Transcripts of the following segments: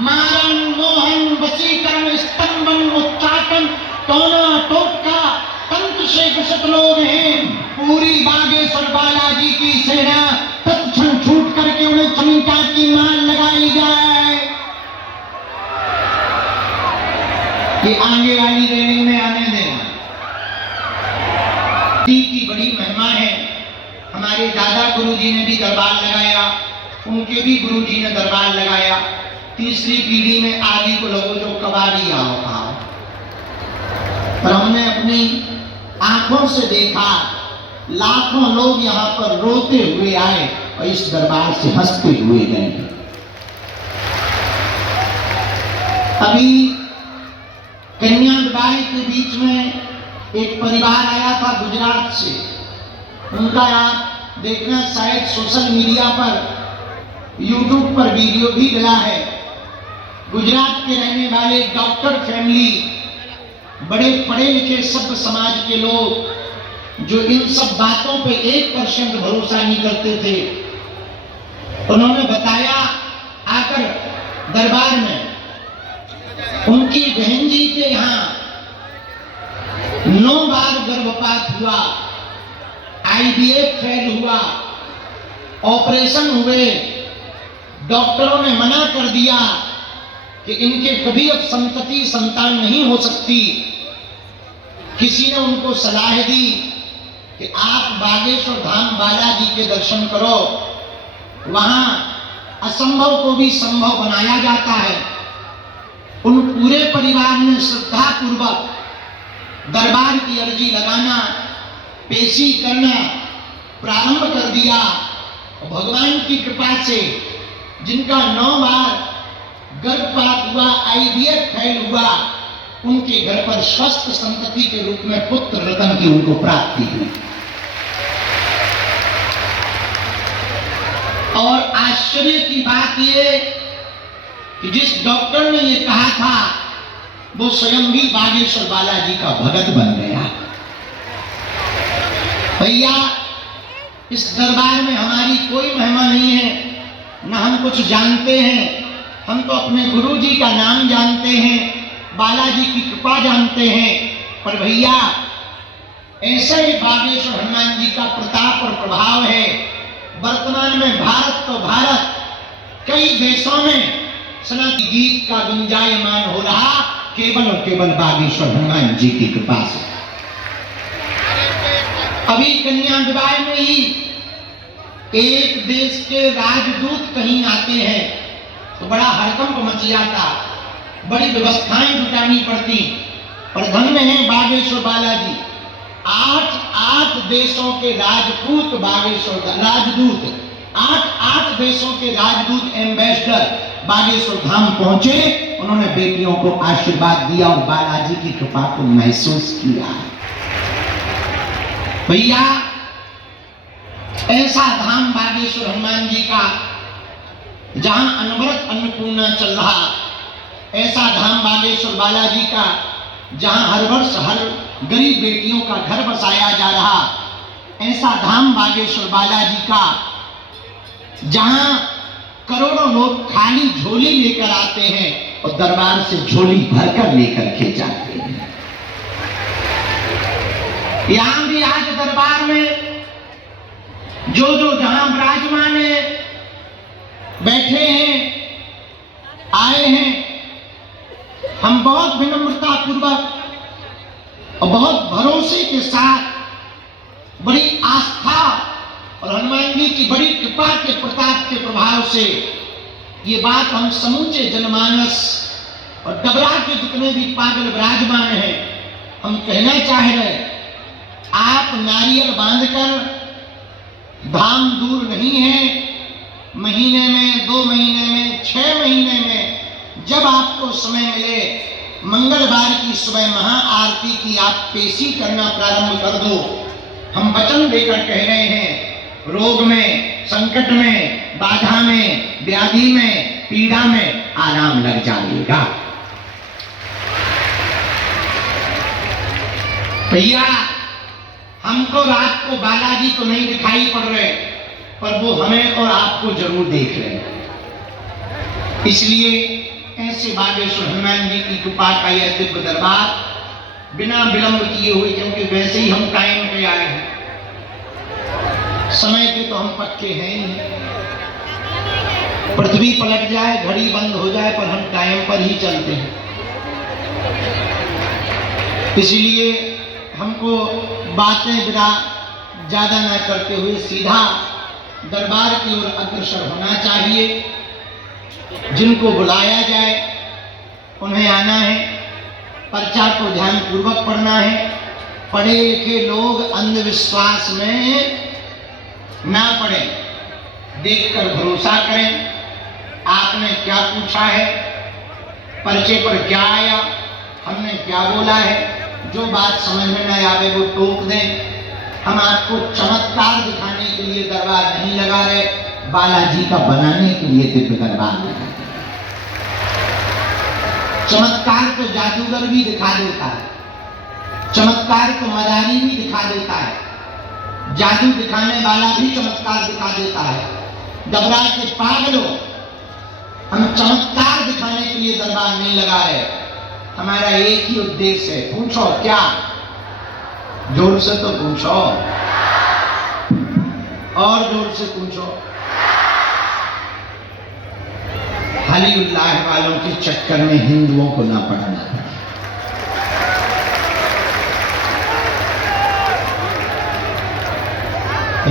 मारन मोहन वशीकरण स्तंभन उच्चाटन टोना टोटका तंत्र से कुशत लोग हैं। पूरी बागेश्वर बालाजी की सेना तत्क्षण छूट करके उन्हें चमटा की मार लगाई जाए। ये आगे वाली रेलिंग में आने देना की बड़ी महिमा है। हमारे दादा गुरुजी ने भी दरबार लगाया, उनके भी गुरुजी ने दरबार लगाया। तीसरी पीढ़ी में आदि को लोगों जो कबाड़ी आओ आओ, पर हमने अपनी आंखों से देखा लाखों लोग यहाँ पर रोते हुए आए और इस दरबार से हंसते हुए गए। अभी कन्याकुमारी के बीच में एक परिवार आया था गुजरात से, उनका आप देखना शायद सोशल मीडिया पर यूट्यूब पर वीडियो भी डला है। गुजरात के रहने वाले डॉक्टर फैमिली, बड़े पढ़े लिखे सभ्य समाज के लोग जो इन सब बातों पे 1% भरोसा नहीं करते थे, उन्होंने बताया आकर दरबार में उनकी बहन जी के यहाँ 9 बार गर्भपात हुआ, IVF फेल हुआ, ऑपरेशन हुए, डॉक्टरों ने मना कर दिया कि इनके कभी अब संतति संतान नहीं हो सकती। किसी ने उनको सलाह दी कि आप बागेश्वर धाम बालाजी के दर्शन करो, वहां असंभव को भी संभव बनाया जाता है। उन पूरे परिवार ने श्रद्धा पूर्वक दरबार की अर्जी लगाना, पेशी करना प्रारंभ कर दिया। भगवान की कृपा से जिनका 9 बार गर्भपात हुआ, IVF फेल हुआ, उनके घर पर स्वस्थ संतति के रूप में पुत्र रत्न की उनको प्राप्ति हुई। और आश्चर्य की बात यह कि जिस डॉक्टर ने ये कहा था वो स्वयं भी बागेश्वर बालाजी का भगत बन गया। भैया, इस दरबार में हमारी कोई महिमा नहीं है, न हम कुछ जानते हैं। हम तो अपने गुरु जी का नाम जानते हैं, बालाजी की कृपा जानते हैं। पर भैया, ऐसे ही बागेश्वर हनुमान जी का प्रताप और प्रभाव है। वर्तमान में भारत तो भारत, कई देशों में सनातन गीत का गुंजायमान हो रहा केवल और केवल बागेश्वर हनुमान जी की कृपा से। अभी कन्याकुमारी में ही एक देश के राजदूत कहीं आते हैं तो बड़ा हड़कंप मच जाता, बड़ी व्यवस्थाएं जुटानी पड़ती। और धन्य है बागेश्वर बालाजी, 8 देशों के राजपूत बागेश्वर राजदूत, 8 देशों के राजदूत एम्बेसडर बागेश्वर धाम पहुंचे। उन्होंने बेटियों को आशीर्वाद दिया और बालाजी की कृपा को महसूस किया। भैया, ऐसा धाम बागेश्वर हनुमान जी का जहां अनवरत अन्नपूर्णा चल रहा, ऐसा धाम बागेश्वर बालाजी का जहां हर वर्ष हर गरीब बेटियों का घर बसाया जा रहा, ऐसा धाम बागेश्वर बालाजी का जहां करोड़ों लोग खाली झोली लेकर आते हैं और दरबार से झोली भरकर लेकर के जाते हैं। यहां भी आज दरबार में जो जहां विराजमान है, बैठे हैं, आए हैं, हम बहुत विनम्रता पूर्वक और बहुत भरोसे के साथ, बड़ी आस्था और हनुमान जी की बड़ी कृपा के प्रताप के प्रभाव से ये बात हम समूचे जनमानस और डबरा के जितने भी पागल विराजमान हैं, हम कहना चाह रहे, आप नारियल बांधकर, धाम दूर नहीं है, महीने में, 2 महीने में, 6 महीने में जब आपको समय मिले, मंगलवार की सुबह महाआरती की आप पेशी करना प्रारंभ कर दो। हम वचन देकर कह रहे हैं, रोग में, संकट में, बाधा में, व्याधि में, पीड़ा में आराम लग जाएगा। भैया, हमको रात को बालाजी तो नहीं दिखाई पड़ रहे, पर वो हमें और आपको जरूर देख रहे हैं। इसलिए ऐसे बागेश्वर हनुमान जी की कृपा का यह दिव्य दरबार बिना विलंब किए हुए, क्योंकि वैसे ही हम टाइम पे आए हैं, समय के तो हम पक्के हैं ही। पृथ्वी पलट जाए, घड़ी बंद हो जाए, पर हम टाइम पर ही चलते हैं। इसलिए हमको बातें बिना ज्यादा न करते हुए सीधा दरबार की ओर अग्रसर होना चाहिए। जिनको बुलाया जाए उन्हें आना है, पर्चा को ध्यान पूर्वक पढ़ना है। पढ़े लिखे लोग अंधविश्वास में ना पड़े, देखकर भरोसा करें। आपने क्या पूछा है, पर्चे पर क्या आया, हमने क्या बोला है, जो बात समझ में न आवे वो टोक दें। हम आपको चमत्कार दिखाने के लिए दरबार नहीं लगा रहे, बालाजी का बनाने के लिए दिव्य दरबार लगा रहे। चमत्कार तो जादूगर भी दिखा देता है, चमत्कार तो मदारी भी दिखा देता है, जादू दिखाने वाला भी चमत्कार दिखा देता है। घबरा के पागलों, हम चमत्कार दिखाने के लिए दरबार नहीं लगा रहे। हमारा एक ही उद्देश्य है। पूछो क्या? जोर से तो पूछो, और जोर से पूछो। हलीउल्लाह वालों के चक्कर में हिंदुओं को ना पड़ना पड़े।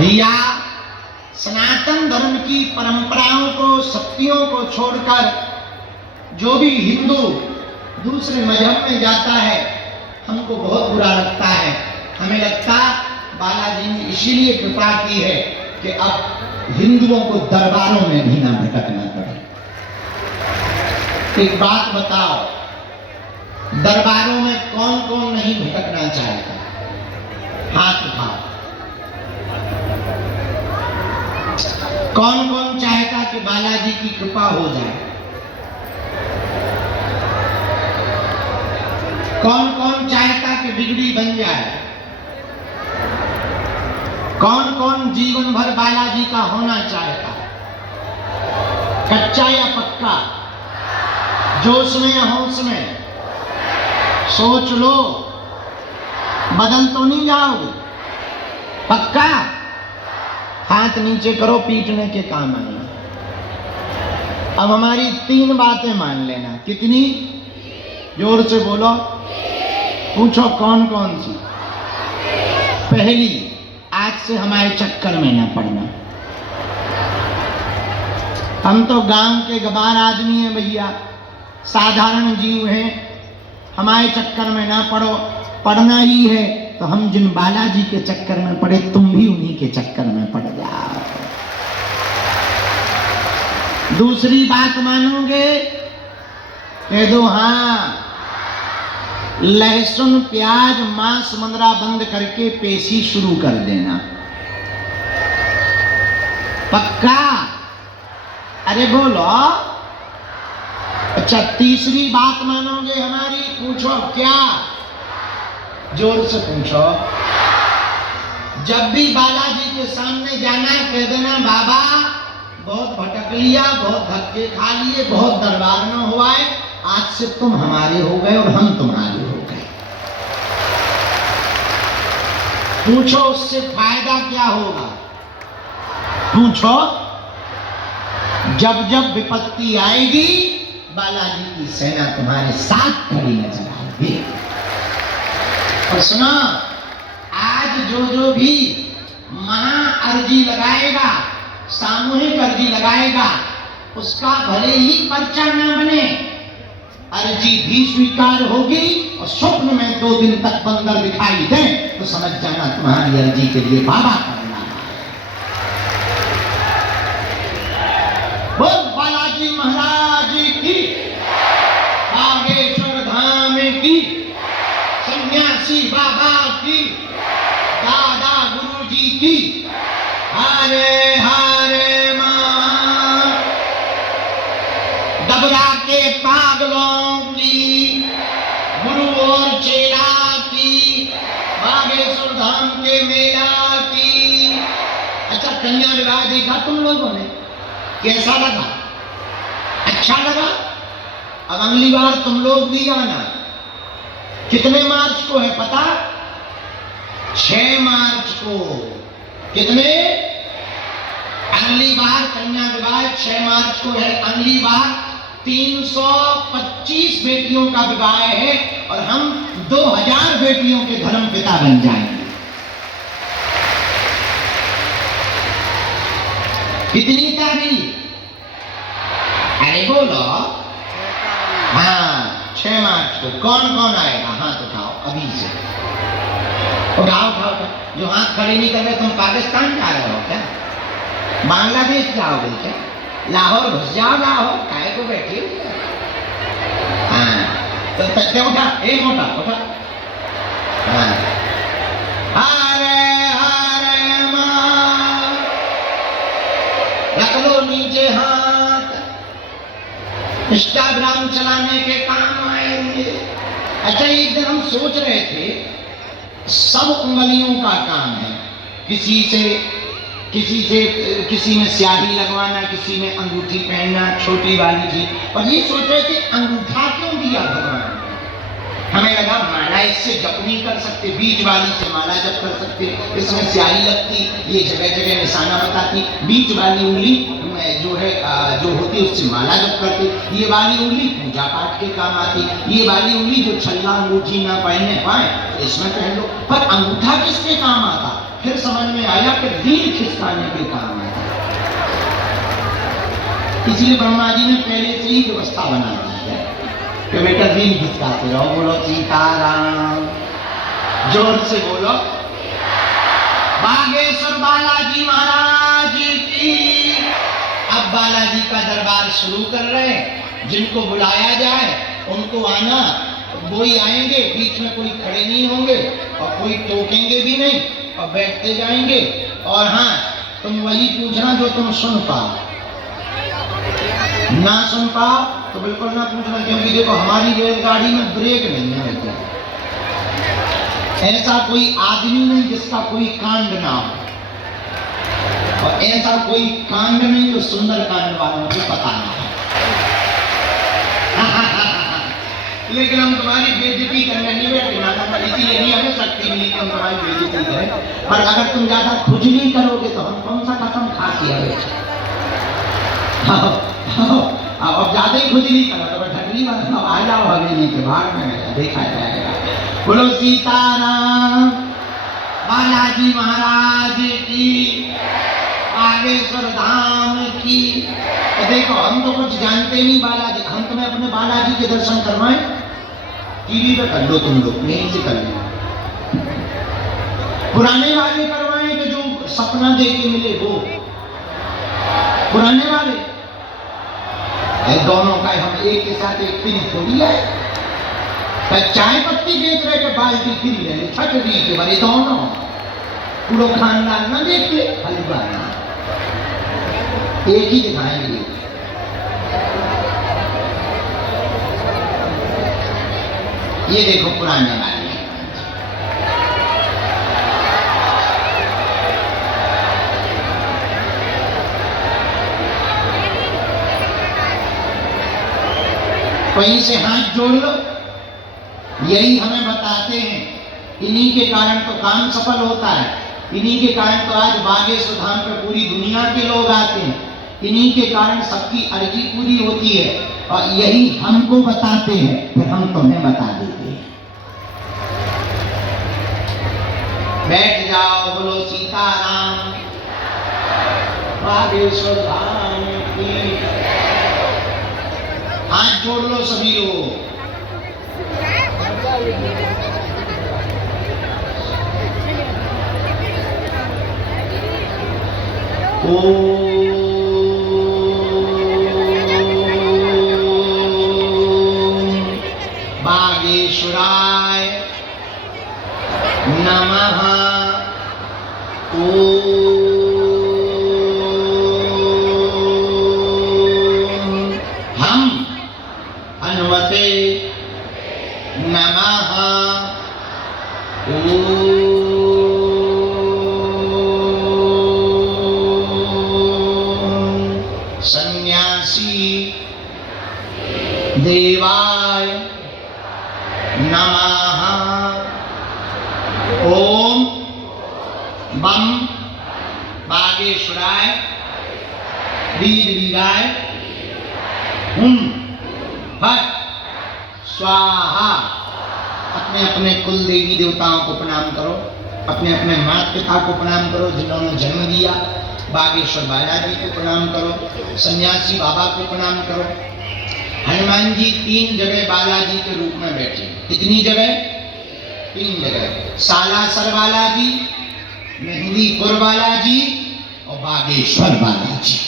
या सनातन धर्म की परंपराओं को, शक्तियों को छोड़कर जो भी हिंदू दूसरे मजहब में जाता है, हमको बहुत बुरा लगता है। हमें लगता बालाजी ने इसीलिए कृपा की है कि अब हिंदुओं को दरबारों में भी ना भटकना पड़े। एक बात बताओ, दरबारों में कौन कौन नहीं भटकना चाहेगा? हाथ उठाओ। कौन कौन चाहेगा कि बालाजी की कृपा हो जाए? कौन कौन चाहता कि बिगड़ी बन जाए? कौन कौन जीवन भर बालाजी का होना चाहता? कच्चा या पक्का? जोश में या होश में? सोच लो, बदल तो नहीं जाओगे? पक्का? हाथ नीचे करो, पीटने के काम आएंगे। अब हमारी 3 बातें मान लेना। कितनी? जोर से बोलो। पूछो कौन कौन सी? पहली, आज से हमारे चक्कर में ना पड़ना। हम तो गांव के गवार आदमी हैं भैया, साधारण जीव हैं, हमारे चक्कर में ना पड़ो। पढ़ना ही है तो हम जिन बालाजी के चक्कर में पड़े, तुम भी उन्हीं के चक्कर में पड़ जाओ। दूसरी बात मानोगे? कह दो हाँ। लहसुन, प्याज, मांस, मंदरा बंद करके पेशी शुरू कर देना। पक्का? अरे बोलो। अच्छा, तीसरी बात मानोगे हमारी? पूछो क्या? जोर से पूछो। जब भी बालाजी के सामने जाना है, कह देना बाबा बहुत भटक लिया, बहुत धक्के खा लिए, बहुत दरबार में हुआ है, आज से तुम हमारे हो गए और हम तुम्हारे हो गए। पूछो उससे फायदा क्या होगा? पूछो। जब जब विपत्ति आएगी, बालाजी की सेना तुम्हारे साथ खड़ी नजर आएगी। और सुनो, आज जो भी महा अर्जी लगाएगा, सामूहिक अर्जी लगाएगा, उसका भले ही पर्चा न बने, अर्जी भी स्वीकार होगी। और स्वप्न में 2 दिन तक बंदर दिखाई दे तो समझ जाना तुम्हारी अर्जी के लिए बाबा करना है। बोल बालाजी महाराज की, बागेश्वर धाम की, सन्यासी बाबा की, दादा गुरुजी की। हरे हरे मां। डबरा के पागलों की, गुरु और चेला की, बागेश्वर धाम के मेला की। अच्छा, कन्या विवाह देखा तुम लोगों ने? कैसा लगा? अच्छा लगा? अब अगली बार तुम लोग भी आना। कितने मार्च को है पता? 6 मार्च को। कितने? अगली बार कन्या विवाह 6 मार्च को है। अगली बार 325 बेटियों का विवाह है और हम 2000 बेटियों के धर्म पिता बन जाएंगे। कितनी तारीख? अरे बोलो। हाँ, 6 मार्च को। कौन कौन आएगा? हाथ उठाओ अभी से। उठाओ उठाओ उठाओ। जो हाथ खड़े नहीं कर रहे तुम पाकिस्तान जा रहे हो क्या? बांग्लादेश जाओगे क्या? लाहौर घुस जाओ। लाहौर काय को बैठी हो? हाँ तो तथ्य उठा। एक उठा उठा। हाँ, हरे हरे माँ। रख लो नीचे हाथ। इंस्टाग्राम चलाने के काम आएंगे। अच्छा, एक दिन हम सोच रहे थे सब उंगलियों का काम है। किसी में स्याही लगवाना, किसी में अंगूठी पहनना, छोटी वाली चीज। और ये सोच रहे थे अंगूठा क्यों दिया भगवान? हमें लगा माला इससे जप नहीं कर सकते, बीच वाली से माला जप कर सकते, इसमें स्याही लगती, ये जगह जगह निशाना बताती, बीच वाली उंगली जो है जो होती उससे माला जप करते, ये वाली उंगली पूजा पाठ के काम आती, ये वाली उंगली जो छल्ला अंगूठी ना पहनने पाए तो इसमें पहन लो। पर अंगूठा किसके काम आता? फिर समझ में आया कि रील खिसकाने के काम आता। इसलिए ब्रह्मा जी ने पहले से ही व्यवस्था बना दी है कि बेटा रील खिसकाते रहो। बोलो सीताराम। जोर से बोलो। बागेश्वर बालाजी महाराज की। अब बालाजी का दरबार शुरू कर रहे हैं। जिनको बुलाया जाए उनको आना, वो ही आएंगे, बीच में कोई खड़े नहीं होंगे और कोई टोकेंगे भी नहीं और बैठते जाएंगे। और हाँ, तुम वही पूछना जो तुम सुन पाओ, ना सुन पाओ तो बिल्कुल ना पूछना, क्योंकि देखो हमारी रेलगाड़ी में ब्रेक नहीं है बेटा। ऐसा कोई आदमी नहीं जिसका कोई कांड ना हो, और ऐसा कोई कांड नहीं जो सुंदर कांड वालों को पता ना हो। लेकिन हम तुम्हारी बेइज्जती करने नहीं बैठे ना, इसीलिए नहीं हमें शक्ति मिली कि हम तुम्हारी बेइज्जती करें। पर अगर तुम ज्यादा खुजली करोगे तो हम कौन सा कसम खा के आए? अब ज्यादा ही खुजली करो तो ढकली मतलब आ जाओ हवेली के भाग में, देखा जाएगा। बोलो सीताराम। बालाजी महाराज की, बागेश्वर धाम की। तो देखो हम तो कुछ जानते नहीं बालाजी, हम तुम्हें अपने बालाजी के दर्शन करवाएं? टीवी पे कर लो तुम लोग, यहीं से कर लो। पुराने वाले करवाएं कि जो सपना देख के मिले वो? पुराने वाले दोनों का हम एक के साथ एक फ्री थोड़ी है। चाय पत्ती बेच रहे के बाल्टी फ्री है, छठ दी के बारे दोनों पूरा खानदान ना देखते हलवा एक ही दिखाएंगे। ये देखो पुराने वाले। वहीं से हाथ जोड़ लो। यही हमें बताते हैं, इन्हीं के कारण तो काम सफल होता है, इन्हीं के कारण तो आज बागेश्वर धाम पे पूरी दुनिया के लोग आते हैं, इन्हीं के कारण सबकी अर्जी पूरी होती है। और यही हमको बताते हैं, फिर हम तुम्हें बता देते हैं। बैठ जाओ। बोलो सीताराम। बागेश्वर धाम की। हाथ जोड़ लो सभी लोग। बागेश्वराय नमः। हम हनुमते नमः। सन्यासी देवाय नमः। ओम बम बागेश्वराय वीर वीराय हुम फट स्वाहा। अपने अपने कुल देवी देवताओं को प्रणाम करो, अपने अपने माता पिता को प्रणाम करो जिन्होंने जन्म दिया, बागेश्वर बालाजी को प्रणाम करो, सन्यासी बाबा को प्रणाम करो। हनुमान जी 3 जगह बालाजी के रूप में बैठे। कितनी जगह? 3 जगह। सालासर बालाजी, मेहंदीपुर बालाजी और बागेश्वर बालाजी।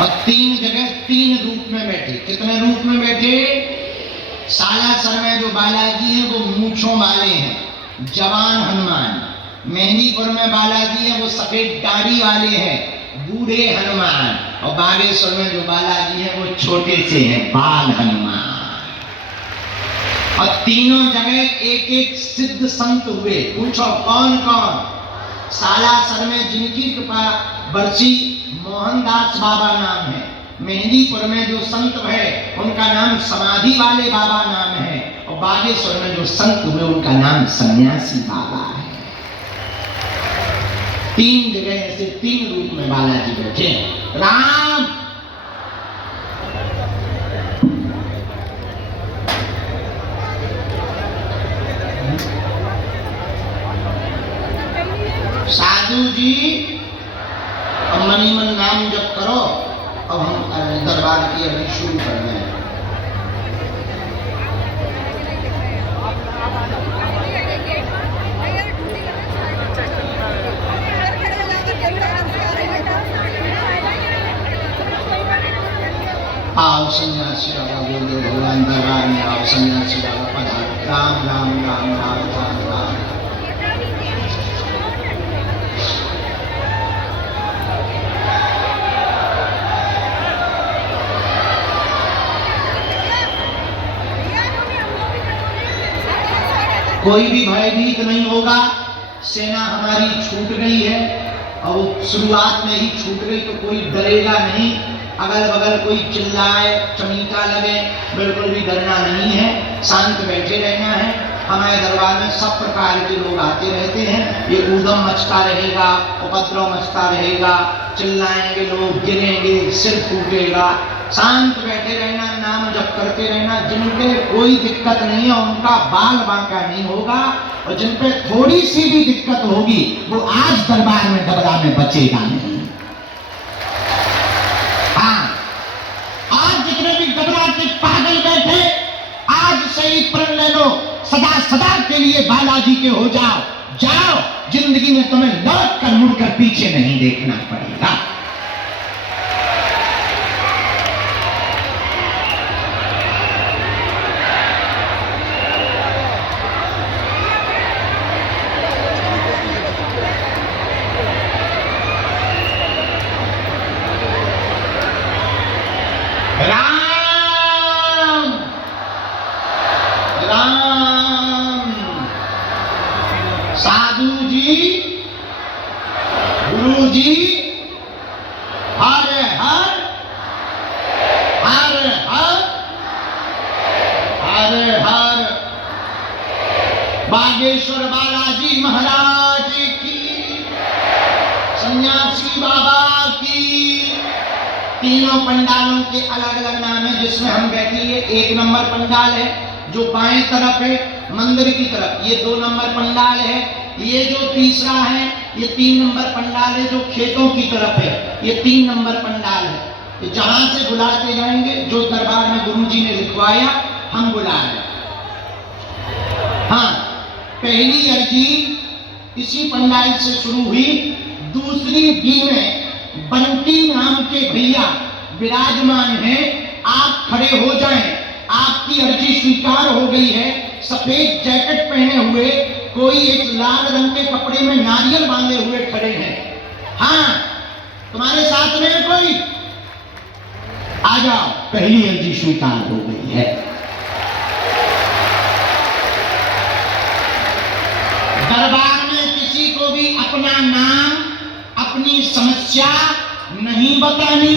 और 3 जगह 3 रूप में बैठे। कितने रूप में बैठे? सालासर में जो बालाजी हैं वो मूंछों वाले हैं, जवान हनुमान। मेहंदीपुर में बालाजी हैं वो सफेद दाढ़ी वाले हैं, बूढ़े हनुमान। और बागेश्वर में जो बालाजी हैं वो छोटे से हैं, बाल हनुमान। और तीनों जगह एक एक सिद्ध संत हुए। पूछो कौन कौन? सालासर में जिनकी कृपा बरसी मोहनदास बाबा नाम है। मेहंदीपुर में जो संत है उनका नाम समाधि वाले बाबा नाम है। और बागेश्वर में जो संत हुए उनका नाम सन्यासी बाबा है। 3 जगह ऐसे 3 रूप में बालाजी बैठे। राम साधु जी अब मनी मन नाम जप करो। अब हम दरबार की अभी शुरू कर रहे हैं। आओ सन्यासी बाबा बोल दो, भगवान दरबार में आओ, सन्यासी बाबा पधारो। राम राम राम राम राम राम। कोई भी भयभीत नहीं होगा। सेना हमारी छूट गई है और शुरुआत में ही छूट गई तो कोई डरेगा नहीं। अगल बगल कोई चिल्लाए चमीटा लगे, बिल्कुल भी डरना नहीं है, शांत बैठे रहना है। हमारे दरबार में सब प्रकार के लोग आते रहते हैं। ये ऊधम मचता रहेगा, उपद्रव मचता रहेगा, चिल्लाएंगे लोग, गिरेंगे, सिर फूटेगा। शांत बैठे रहना, नाम जप करते रहना। जिनके कोई दिक्कत नहीं है उनका बाल बांका नहीं होगा, और जिन पे थोड़ी सी भी दिक्कत होगी वो आज दरबार में डबरा में बचेगा नहीं। पागल बैठे आज से ही प्रण ले लो, सदा सदा के लिए बालाजी के हो जाओ। जाओ, जिंदगी में तुम्हें लौट कर मुड़कर पीछे नहीं देखना पड़ेगा। साधु जी, गुरु जी, हर हर हर हर हर हर। बागेश्वर बालाजी महाराज की, सन्यासी बाबा की। तीनों पंडालों के अलग अलग नाम है जिसमें हम बैठे। ये 1 नंबर पंडाल है जो बाएं तरफ है मंदिर की तरफ। ये 2 नंबर पंडाल है। ये जो तीसरा है ये 3 नंबर पंडाल है जो खेतों की तरफ है। ये 3 नंबर पंडाल है। जहां से बुलाते जाएंगे, जो दरबार में गुरुजी ने लिखवाया हम बुला रहे। हाँ, पहली अर्जी इसी पंडाल से शुरू हुई। दूसरी बी में बंटी नाम के भैया विराजमान हैं। आप खड़े हो जाएं, आपकी अर्जी स्वीकार हो गई है। सफेद जैकेट पहने हुए कोई एक लाल रंग के कपड़े में नारियल बांधे हुए खड़े हैं। हाँ, तुम्हारे साथ में कोई? आ जाओ, पहली अर्जी स्वीकार हो गई है। दरबार में किसी को भी अपना नाम, अपनी समस्या नहीं बतानी,